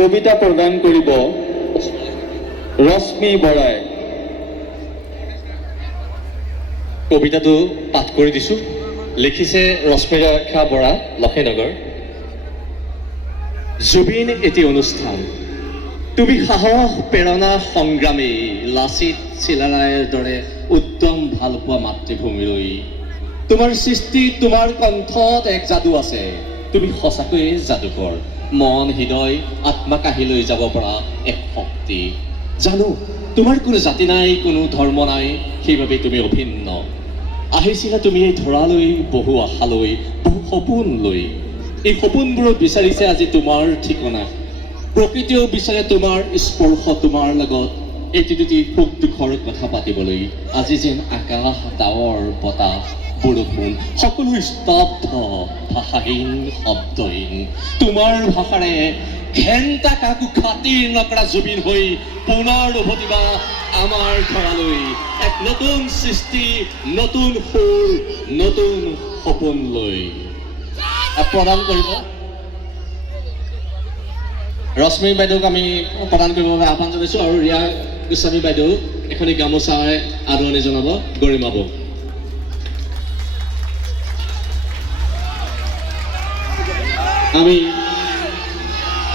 কবিতা প্ৰদান কৰিব ৰশ্মি বৰাই। কবিতাটো পাঠ কৰি দিছোঁ। লিখিছে ৰশ্মিৰেখা বৰা, লক্ষীনগৰ। জুবিন এটি অনুষ্ঠান, তুমি সাহস প্ৰেৰণা সংগ্ৰামী, লাচিত চিলাৰায়ৰ দৰে উত্তম ভালপোৱা মাতৃভূমিলৈ। তোমাৰ সৃষ্টি, তোমাৰ কণ্ঠত এক যাদু আছে। তুমি সঁচাকৈয়ে যাদুকৰ, মন হৃদয় আত্মা কাঢ়ি লৈ যাব পৰা এক শক্তি। জানো তোমাৰ কোনো জাতি নাই, কোনো ধৰ্ম নাই, সেইবাবে তুমি অভিন্ন। আহিছিলা তুমি এই ধৰালৈ বহু আশালৈ, বহু সপোন লৈ। এই সপোনবোৰত বিচাৰিছে আজি তোমাৰ ঠিকনা। প্ৰকৃতিয়েও বিচাৰে তোমাৰ স্পৰ্শ, তোমাৰ লগত এটি দুটি সুখ দুখৰ কথা পাতিবলৈ। আজি যেন আকাশ, ডাৱৰ, বতাহ, বৰষুণ সকলো স্তব্ধ, ভাষাহীন, শব্দহীন। তোমাৰ ভাষাৰে ঘেণ্টা কাকো খাতিৰ নকৰা জুবিন হৈ পুনৰ উভতিবা আমাৰ ঘৰলৈ। এক নতুন সৃষ্টি, নতুন সুৰ, নতুন সপোন লৈ। প্ৰদান কৰিব ৰশ্মি বাইদেউক আমি প্ৰদান কৰিবৰ বাবে আহ্বান জনাইছোঁ, আৰু ৰিয়া গোস্বামী বাইদেউ এখনি গামোচাৰে আদৰণি জনাব গৰিমা বৌক। আমি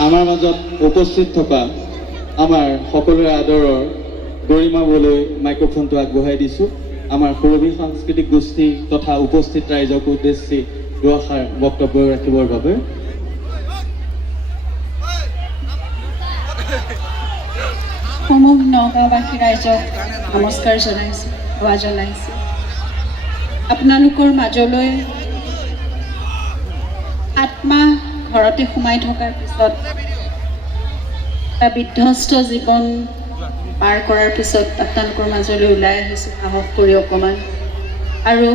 আমাৰ মাজত উপস্থিত থকা আমাৰ সকলোৰে আদৰৰ গৰিমা বৌলৈ মাইক্ৰফোনটো আগবঢ়াই দিছোঁ। আমাৰ সুৰভি সাংস্কৃতিক গোষ্ঠী তথা উপস্থিত ৰাইজক উদ্দেশ্যি দুআষাৰ বক্তব্য ৰাখিবৰ বাবে। সমূহ নগাঁওবাসী ৰাইজক নমস্কাৰ জনাইছোঁ, সেৱা জনাইছোঁ। আপোনালোকৰ মাজলৈ আত্মা ঘৰতে সোমাই থকাৰ পিছত, এটা বিধ্বস্ত জীৱন পাৰ কৰাৰ পিছত আপোনালোকৰ মাজলৈ ওলাই আহিছোঁ সাহস কৰি অকণমান। আৰু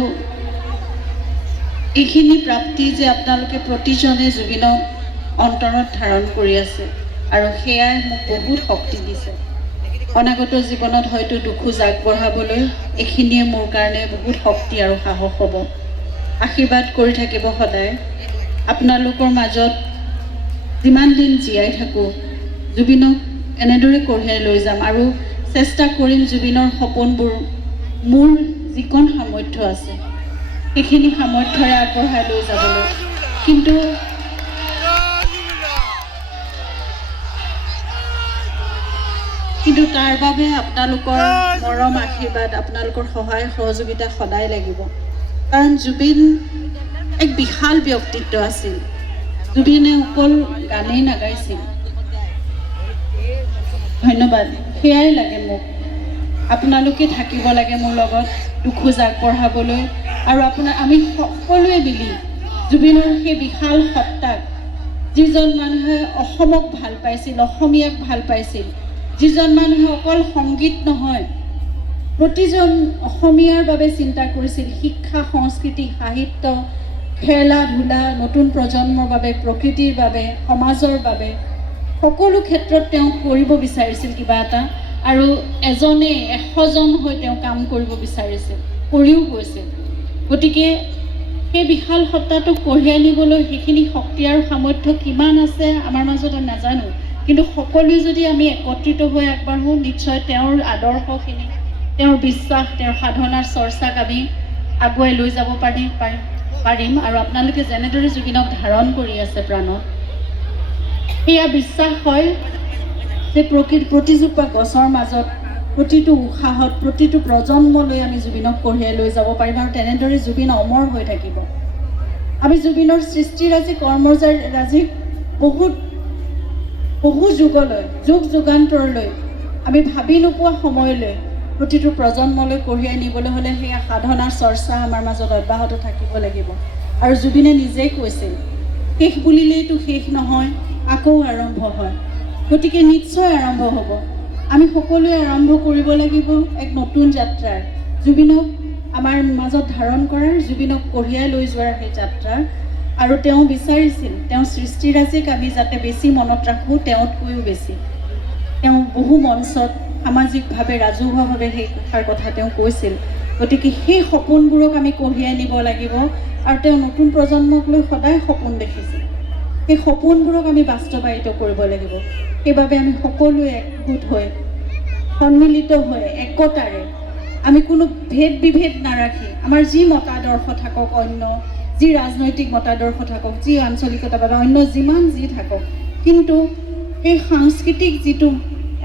এইখিনি প্ৰাপ্তি যে আপোনালোকে প্ৰতিজনে জুবিনক অন্তৰত ধাৰণ কৰি আছে, আৰু সেয়াই মোক বহুত শক্তি দিছে। অনাগত জীৱনত হয়তো দুখোজ আগবঢ়াবলৈ এইখিনিয়ে মোৰ কাৰণে বহুত শক্তি আৰু সাহস হ'ব। আশীৰ্বাদ কৰি থাকিব সদায়। আপোনালোকৰ মাজত যিমান দিন জীয়াই থাকোঁ, জুবিনক এনেদৰে কঢ়িয়াই লৈ যাম, আৰু চেষ্টা কৰিম জুবিনৰ সপোনবোৰ মোৰ যিকণ সামৰ্থ্য আছে সেইখিনি সামৰ্থ্যৰে আগবঢ়াই লৈ যাবলৈ। কিন্তু তাৰ বাবে আপোনালোকৰ মৰম আশীৰ্বাদ, আপোনালোকৰ সহায় সহযোগিতা সদায় লাগিব। কাৰণ জুবিন এক বিশাল ব্যক্তিত্ব আছিল। জুবিনে অকল গানেই নাগাইছিল। ধন্যবাদ, সেয়াই লাগে মোক। আপোনালোকে থাকিব লাগে মোৰ লগত দুখোজ আগবঢ়াবলৈ। আৰু আমি সকলোৱে মিলি জুবিনৰ সেই বিশাল সত্তাক, যিজন মানুহে অসমক ভাল পাইছিল, অসমীয়াক ভাল পাইছিল, যিজন মানুহে অকল সংগীত নহয় প্ৰতিজন অসমীয়াৰ বাবে চিন্তা কৰিছিল, শিক্ষা, সংস্কৃতি, সাহিত্য, খেলা ধূলা, নতুন প্ৰজন্মৰ বাবে, প্ৰকৃতিৰ বাবে, সমাজৰ বাবে, সকলো ক্ষেত্ৰত তেওঁ কৰিব বিচাৰিছিল কিবা এটা। আৰু এজনে 100জন হৈ তেওঁ কাম কৰিব বিচাৰিছিল, কৰিও গৈছিল। গতিকে সেই বিশাল সত্তাটোক কঢ়িয়াই নিবলৈ সেইখিনি শক্তি আৰু সামৰ্থ্য কিমান আছে আমাৰ মাজত নাজানো, কিন্তু সকলোৱে যদি আমি একত্ৰিত হৈ আগবাঢ়োঁ, নিশ্চয় তেওঁৰ আদৰ্শখিনি, তেওঁৰ বিশ্বাস, তেওঁৰ সাধনাৰ চৰ্চাক আমি আগুৱাই লৈ যাব পাৰিম। আৰু আপোনালোকে যেনেদৰে জুবিনক ধাৰণ কৰি আছে প্ৰাণত, সেয়া বিশ্বাস হয় যে প্ৰতিজোপা গছৰ মাজত, প্ৰতিটো উশাহত, প্ৰতিটো প্ৰজন্মলৈ আমি জুবিনক কঢ়িয়াই লৈ যাব পাৰিম, আৰু তেনেদৰে জুবিন অমৰ হৈ থাকিব। আমি জুবিনৰ সৃষ্টিৰাজি, কৰ্মৰাজিক বহু যুগলৈ, যুগ যুগান্তৰলৈ, আমি ভাবি নোপোৱা সময়লৈ, প্ৰতিটো প্ৰজন্মলৈ কঢ়িয়াই নিবলৈ হ'লে সেয়া সাধনাৰ চৰ্চা আমাৰ মাজত অব্যাহত থাকিব লাগিব। আৰু জুবিনে নিজেই কৈছিল, শেষ বুলিলেইতো শেষ নহয়, আকৌ আৰম্ভ হয়। গতিকে নিশ্চয় আৰম্ভ হ'ব। আমি সকলোৱে আৰম্ভ কৰিব লাগিব এক নতুন যাত্ৰাৰ, জুবিনক আমাৰ মাজত ধাৰণ কৰাৰ, জুবিনক কঢ়িয়াই লৈ যোৱাৰ সেই যাত্ৰাৰ। আৰু তেওঁ বিচাৰিছিল, তেওঁ সৃষ্টিৰাজিক আমি যাতে বেছি মনত ৰাখোঁ, তেওঁতকৈও বেছি। তেওঁ বহু মঞ্চত সামাজিকভাৱে, ৰাজহুৱাভাৱে সেই কথাৰ কথা তেওঁ কৈছিল। গতিকে সেই সপোনবোৰক আমি কঢ়িয়াই নিব লাগিব। আৰু তেওঁ নতুন প্ৰজন্মক লৈ সদায় সপোন দেখিছিল। সেই সপোনবোৰক আমি বাস্তৱায়িত কৰিব লাগিব। সেইবাবে আমি সকলোৱে একগোট হৈ সন্মিলিত হৈ একতাৰে আমি কোনো ভেদ বিভেদ নাৰাখি আমাৰ যি মতাদৰ্শ থাকক, অন্য যি ৰাজনৈতিক মতাদৰ্শ থাকক, যি আঞ্চলিকতা বা অন্য যিমান যি থাকক, কিন্তু সেই সাংস্কৃতিক যিটো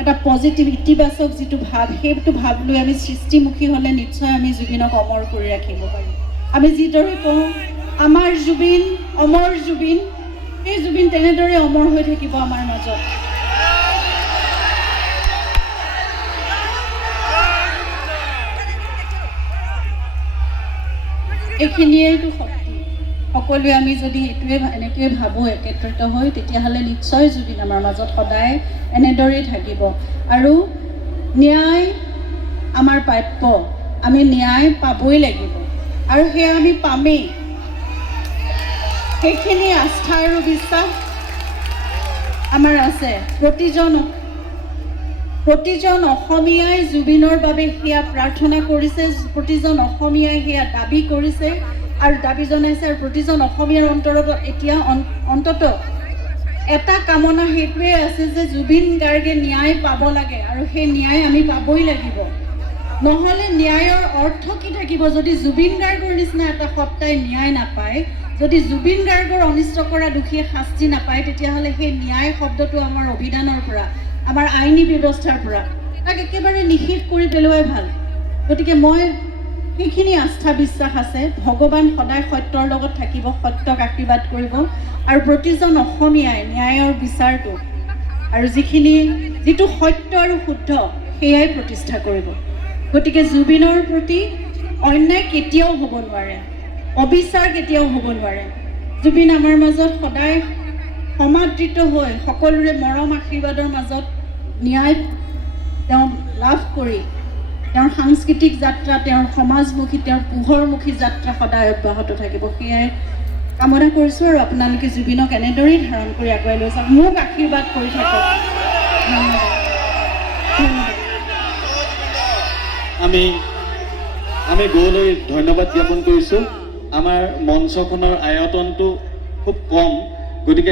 এটা পজিটিভ ইতিবাচক যিটো ভাৱ, সেইটো ভাৱ লৈ আমি সৃষ্টিমুখী হ'লে নিশ্চয় আমি জুবিনক অমৰ কৰি ৰাখিব পাৰিম। আমি যিদৰে কওঁ আমাৰ জুবিন অমৰ জুবিন, সেই জুবিন তেনেদৰে অমৰ হৈ থাকিব আমাৰ মাজত। এইখিনিয়েইতো শক্তি। সকলোৱে আমি যদি এনেকৈয়ে ভাবোঁ একত্ৰিত হৈ, তেতিয়াহ'লে নিশ্চয় জুবিন আমাৰ মাজত সদায় এনেদৰেই থাকিব। আৰু ন্যায় আমাৰ প্ৰাপ্য, আমি ন্যায় পাবই লাগিব আৰু সেয়া আমি পামেই। সেইখিনি আস্থা আৰু বিশ্বাস আমাৰ আছে। প্ৰতিজন অসমীয়াই জুবিনৰ বাবে সেয়া প্ৰাৰ্থনা কৰিছে, প্ৰতিজন অসমীয়াই সেয়া দাবী কৰিছে আৰু দাবী জনাইছে। আৰু প্ৰতিজন অসমীয়াৰ অন্তৰত এতিয়া অন্তত এটা কামনা সেইটোৱে আছে যে জুবিন গাৰ্গে ন্যায় পাব লাগে আৰু সেই ন্যায় আমি পাবই লাগিব। নহ'লে ন্যায়ৰ অৰ্থ কি থাকিব যদি জুবিন গাৰ্গৰ নিচিনা এটা সত্তাই ন্যায় নাপায়, যদি জুবিন গাৰ্গৰ অনিষ্ট কৰা দোষীয়ে শাস্তি নাপায়, তেতিয়াহ'লে সেই ন্যায় শব্দটো আমাৰ অভিধানৰ পৰা, আমাৰ আইনী ব্যৱস্থাৰ পৰা তাক একেবাৰে নিষেধ কৰি পেলোৱাই ভাল। গতিকে মই সেইখিনি আস্থা বিশ্বাস আছে, ভগৱান সদায় সত্যৰ লগত থাকিব, সত্যক আশীৰ্বাদ কৰিব আৰু প্ৰতিজন অসমীয়াই ন্যায়ৰ বিচাৰটো আৰু যিটো সত্য আৰু শুদ্ধ সেয়াই প্ৰতিষ্ঠা কৰিব। গতিকে জুবিনৰ প্ৰতি অন্যায় কেতিয়াও হ'ব নোৱাৰে, অবিচাৰ কেতিয়াও হ'ব নোৱাৰে। জুবিন আমাৰ মাজত সদায় সমাদৃত হৈ সকলোৰে মৰম আশীৰ্বাদৰ মাজত ন্যায় তেওঁ লাভ কৰি তেওঁৰ সাংস্কৃতিক যাত্ৰা, তেওঁৰ সমাজমুখী, তেওঁৰ পোহৰমুখী যাত্ৰা সদায় অব্যাহত থাকিব, সেয়াই কামনা কৰিছোঁ। আৰু আপোনালোকে জুবিনক এনেদৰেই ধাৰণ কৰি আগুৱাই লৈ যাওক, মোক আশীৰ্বাদ কৰি থাকক। ধন্যবাদ। আমি গৌলৈ ধন্যবাদ জ্ঞাপন কৰিছোঁ। আমাৰ মঞ্চখনৰ আয়তনটো খুব কম, গতিকে